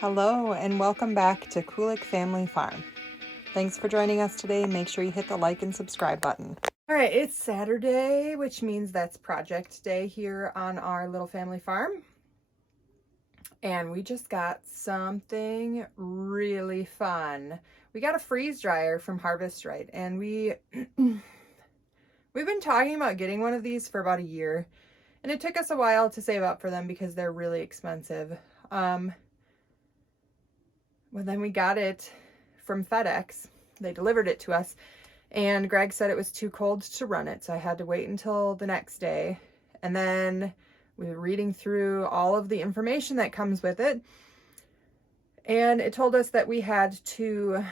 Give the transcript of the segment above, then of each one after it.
Hello and welcome back to Kulik Family Farm. Thanks for joining us today. Make sure you hit the like and subscribe button. All right, it's Saturday, which means that's project day here on our little family farm. And we just got something really fun. We got a freeze dryer from Harvest Right, and we've been talking about getting one of these for about a year, and it took us a while to save up for them because they're really expensive. Well, then we got it from FedEx. They delivered it to us, and Greg said it was too cold to run it, so I had to wait until the next day. And then we were reading through all of the information that comes with it, and it told us that we had to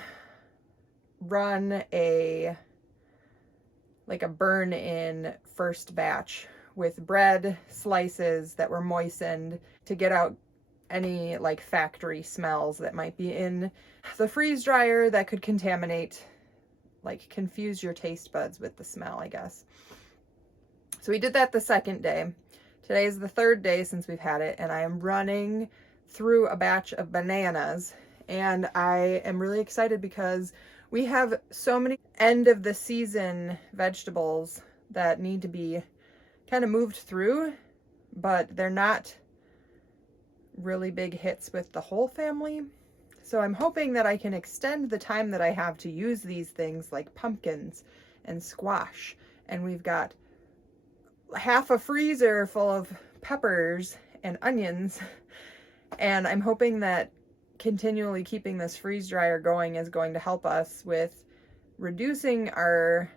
run a burn-in first batch with bread slices that were moistened to get out any factory smells that might be in the freeze dryer that could contaminate, confuse your taste buds with the smell, I guess. So we did that the second day. Today is the third day since we've had it, and I am running through a batch of bananas, and I am really excited because we have so many end of the season vegetables that need to be kind of moved through, but they're not really big hits with the whole family. So I'm hoping that I can extend the time that I have to use these things like pumpkins and squash. And we've got half a freezer full of peppers and onions. And I'm hoping that continually keeping this freeze dryer going is going to help us with reducing our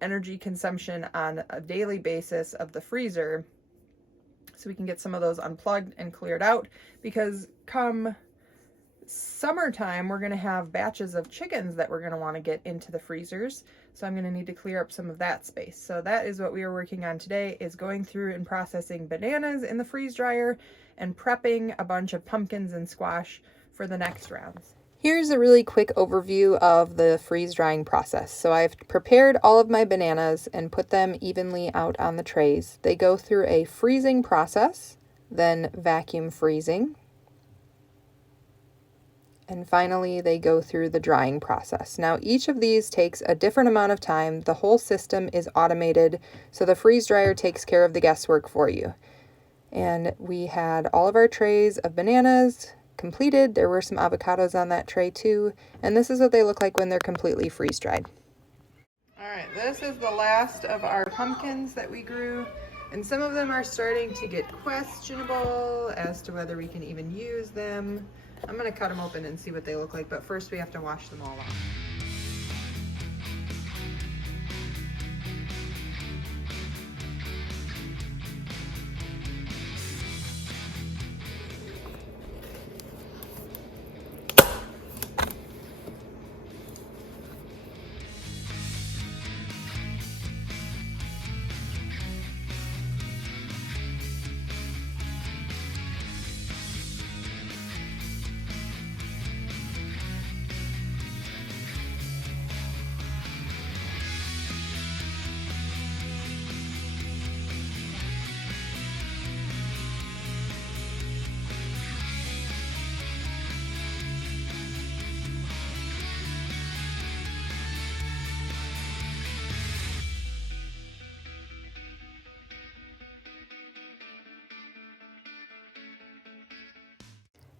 energy consumption on a daily basis of the freezer, so we can get some of those unplugged and cleared out, because come summertime, we're going to have batches of chickens that we're going to want to get into the freezers. So I'm going to need to clear up some of that space. So that is what we are working on today, is going through and processing bananas in the freeze dryer and prepping a bunch of pumpkins and squash for the next rounds. Here's a really quick overview of the freeze drying process. So I've prepared all of my bananas and put them evenly out on the trays. They go through a freezing process, then vacuum freezing, and finally they go through the drying process. Now each of these takes a different amount of time. The whole system is automated, so the freeze dryer takes care of the guesswork for you. And we had all of our trays of bananas completed. There were some avocados on that tray too, and this is what they look like when they're completely freeze dried. All right, this is the last of our pumpkins that we grew, and some of them are starting to get questionable as to whether we can even use them. I'm gonna cut them open and see what they look like, but first we have to wash them all off.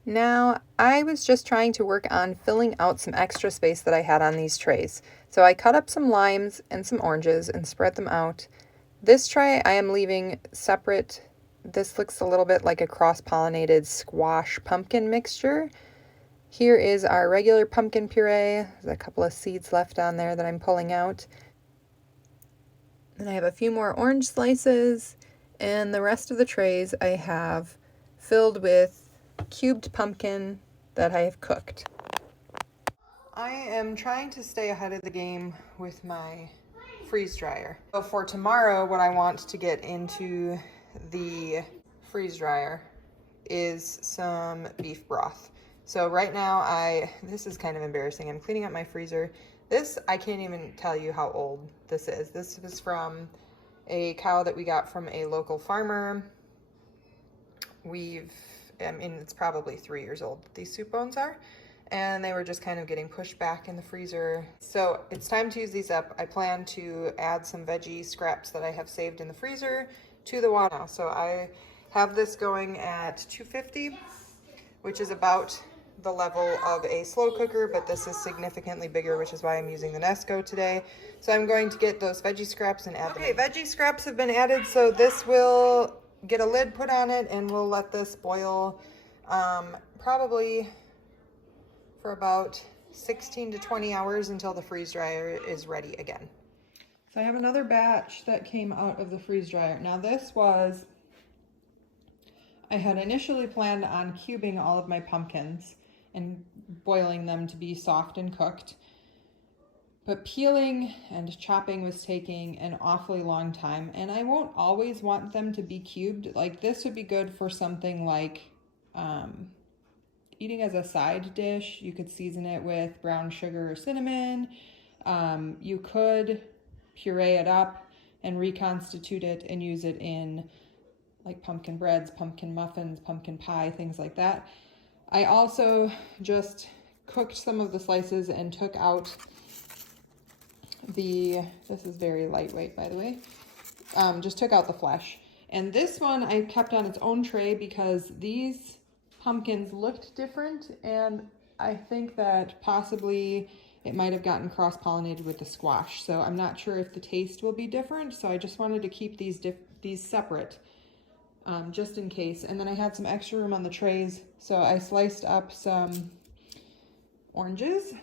Now, I was just trying to work on filling out some extra space that I had on these trays. So I cut up some limes and some oranges and spread them out. This tray I am leaving separate. This looks a little bit like a cross-pollinated squash pumpkin mixture. Here is our regular pumpkin puree. There's a couple of seeds left on there that I'm pulling out. Then I have a few more orange slices, and the rest of the trays I have filled with cubed pumpkin that I have cooked. I am trying to stay ahead of the game with my freeze dryer. So for tomorrow, what I want to get into the freeze dryer is some beef broth. So right now this is kind of embarrassing. I'm cleaning up my freezer. This, I can't even tell you how old this is. This is from a cow that we got from a local farmer. We've I mean, it's probably 3 years old, these soup bones are. And they were just kind of getting pushed back in the freezer. So it's time to use these up. I plan to add some veggie scraps that I have saved in the freezer to the water now. So I have this going at 250, which is about the level of a slow cooker, but this is significantly bigger, which is why I'm using the Nesco today. So I'm going to get those veggie scraps and add them. Okay, veggie scraps have been added, so this will get a lid put on it, and we'll let this boil probably for about 16 to 20 hours until the freeze dryer is ready again. So I have another batch that came out of the freeze dryer. Now this was, I had initially planned on cubing all of my pumpkins and boiling them to be soft and cooked. But peeling and chopping was taking an awfully long time, and I won't always want them to be cubed. Like this would be good for something like eating as a side dish. You could season it with brown sugar or cinnamon. You could puree it up and reconstitute it and use it in like pumpkin breads, pumpkin muffins, pumpkin pie, things like that. I also just cooked some of the slices and took out this is very lightweight, by the way, just took out the flesh. And this one I kept on its own tray because these pumpkins looked different, and I think that possibly it might have gotten cross-pollinated with the squash. So I'm not sure if the taste will be different, so I just wanted to keep these separate. Just in case. And then I had some extra room on the trays, so I sliced up some oranges,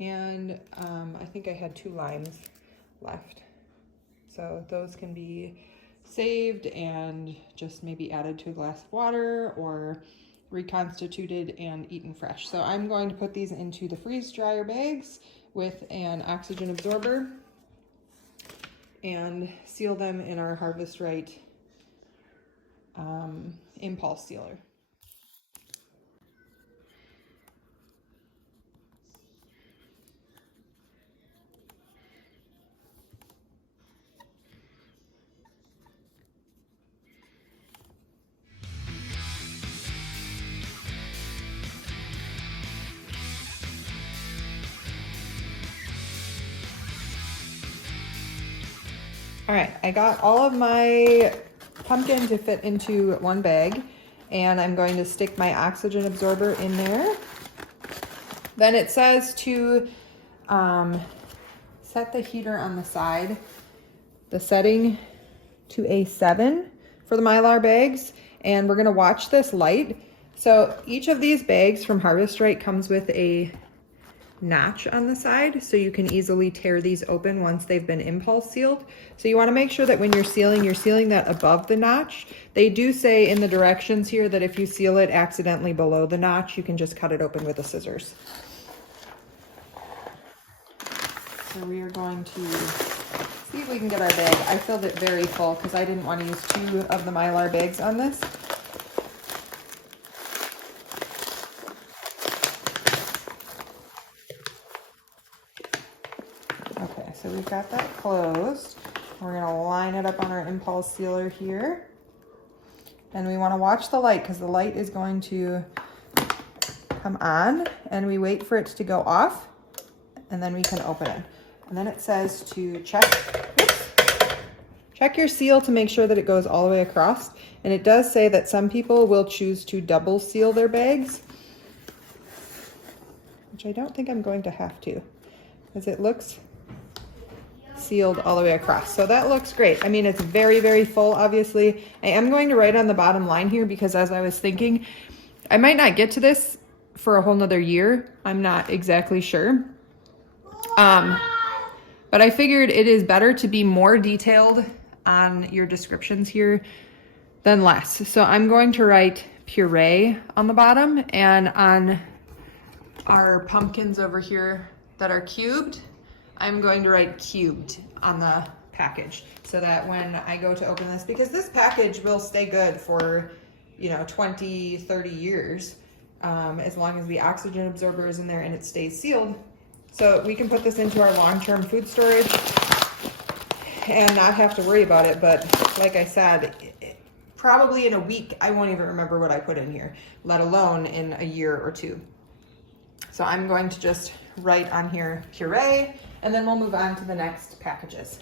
and I think I had 2 limes left, so those can be saved and just maybe added to a glass of water or reconstituted and eaten fresh. So I'm going to put these into the freeze dryer bags with an oxygen absorber and seal them in our Harvest Right impulse sealer. All right, I got all of my pumpkin to fit into one bag, and I'm going to stick my oxygen absorber in there. Then it says to set the heater on the side, the setting to a 7 for the Mylar bags, and we're gonna watch this light. So each of these bags from Harvest Right comes with a notch on the side, so you can easily tear these open once they've been impulse sealed. So you want to make sure that when you're sealing that above the notch. They do say in the directions here that if you seal it accidentally below the notch, you can just cut it open with the scissors. So we are going to see if we can get our bag. I filled it very full because I didn't want to use 2 of the Mylar bags on this. So we've got that closed. We're gonna line it up on our impulse sealer here. And we wanna watch the light because the light is going to come on, and we wait for it to go off, and then we can open it. And then it says to check your seal to make sure that it goes all the way across. And it does say that some people will choose to double seal their bags, which I don't think I'm going to have to, because it looks sealed all the way across. So that looks great. I mean, it's very, very full, obviously. I am going to write on the bottom line here because as I was thinking, I might not get to this for a whole nother year. I'm not exactly sure. But I figured it is better to be more detailed on your descriptions here than less. So I'm going to write puree on the bottom, and on our pumpkins over here that are cubed, I'm going to write cubed on the package so that when I go to open this, because this package will stay good for, 20, 30 years, as long as the oxygen absorber is in there and it stays sealed. So we can put this into our long-term food storage and not have to worry about it. But like I said, probably in a week, I won't even remember what I put in here, let alone in a year or two. So I'm going to just write on here puree, and then we'll move on to the next packages.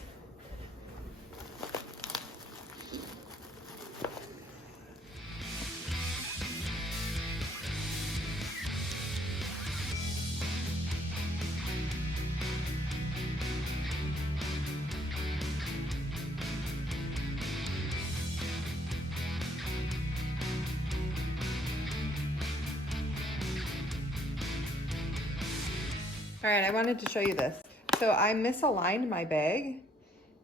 All right, I wanted to show you this. So I misaligned my bag,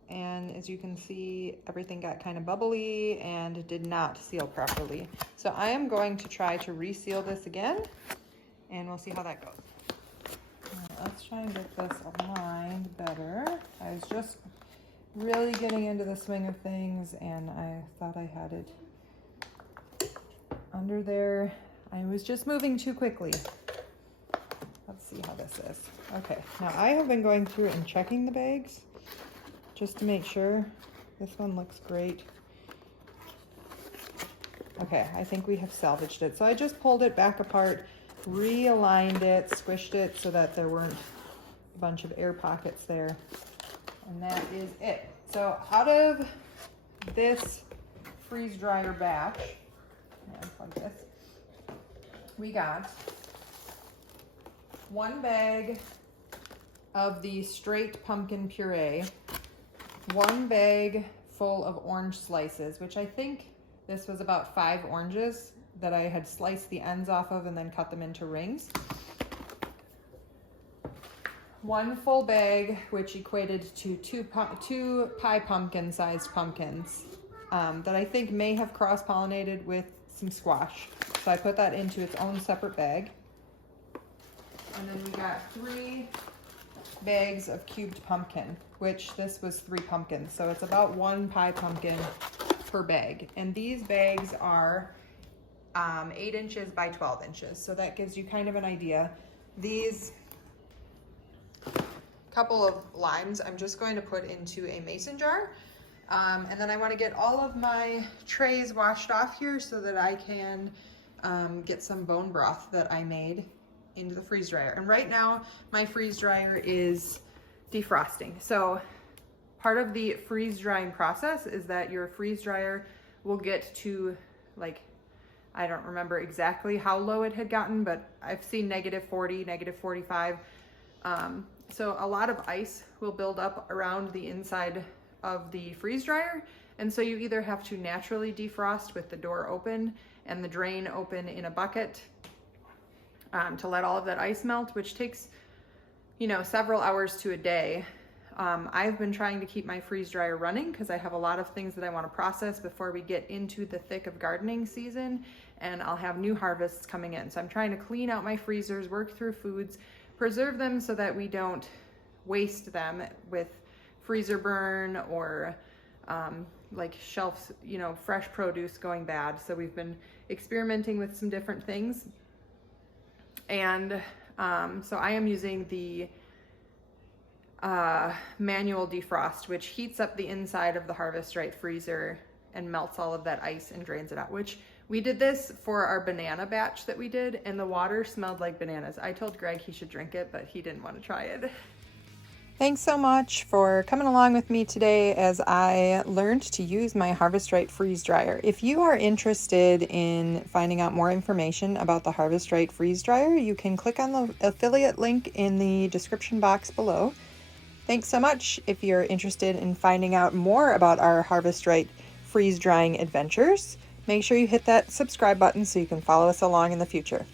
and as you can see, everything got kind of bubbly and did not seal properly. So I am going to try to reseal this again, and we'll see how that goes. Let's try and get this aligned better. I was just really getting into the swing of things, and I thought I had it under there. I was just moving too quickly. Let's see how this is. Okay, now I have been going through and checking the bags just to make sure. This one looks great. Okay, I think we have salvaged it. So I just pulled it back apart, realigned it, squished it so that there weren't a bunch of air pockets there. And that is it. So out of this freeze dryer batch, like this, we got 1 bag of the straight pumpkin puree, 1 bag full of orange slices, which I think this was about 5 oranges that I had sliced the ends off of and then cut them into rings. 1 full bag, which equated to two pie pumpkin sized pumpkins that I think may have cross-pollinated with some squash. So I put that into its own separate bag. And then we got 3 bags of cubed pumpkin, which this was 3 pumpkins. So it's about 1 pie pumpkin per bag. And these bags are 8 inches by 12 inches. So that gives you kind of an idea. These couple of limes I'm just going to put into a mason jar. And then I want to get all of my trays washed off here so that I can get some bone broth that I made into the freeze dryer. And right now my freeze dryer is defrosting. So part of the freeze drying process is that your freeze dryer will get to, like, I don't remember exactly how low it had gotten, but I've seen -40, -45. So a lot of ice will build up around the inside of the freeze dryer. And so you either have to naturally defrost with the door open and the drain open in a bucket to let all of that ice melt, which takes, several hours to a day. I've been trying to keep my freeze dryer running because I have a lot of things that I want to process before we get into the thick of gardening season, and I'll have new harvests coming in. So I'm trying to clean out my freezers, work through foods, preserve them so that we don't waste them with freezer burn or like shelves, fresh produce going bad. So we've been experimenting with some different things. And so I am using the manual defrost, which heats up the inside of the Harvest Right freezer and melts all of that ice and drains it out, which we did this for our banana batch that we did, and the water smelled like bananas. I told Greg he should drink it, but he didn't want to try it. Thanks so much for coming along with me today as I learned to use my Harvest Right freeze dryer. If you are interested in finding out more information about the Harvest Right freeze dryer, you can click on the affiliate link in the description box below. Thanks so much. If you're interested in finding out more about our Harvest Right freeze drying adventures, make sure you hit that subscribe button so you can follow us along in the future.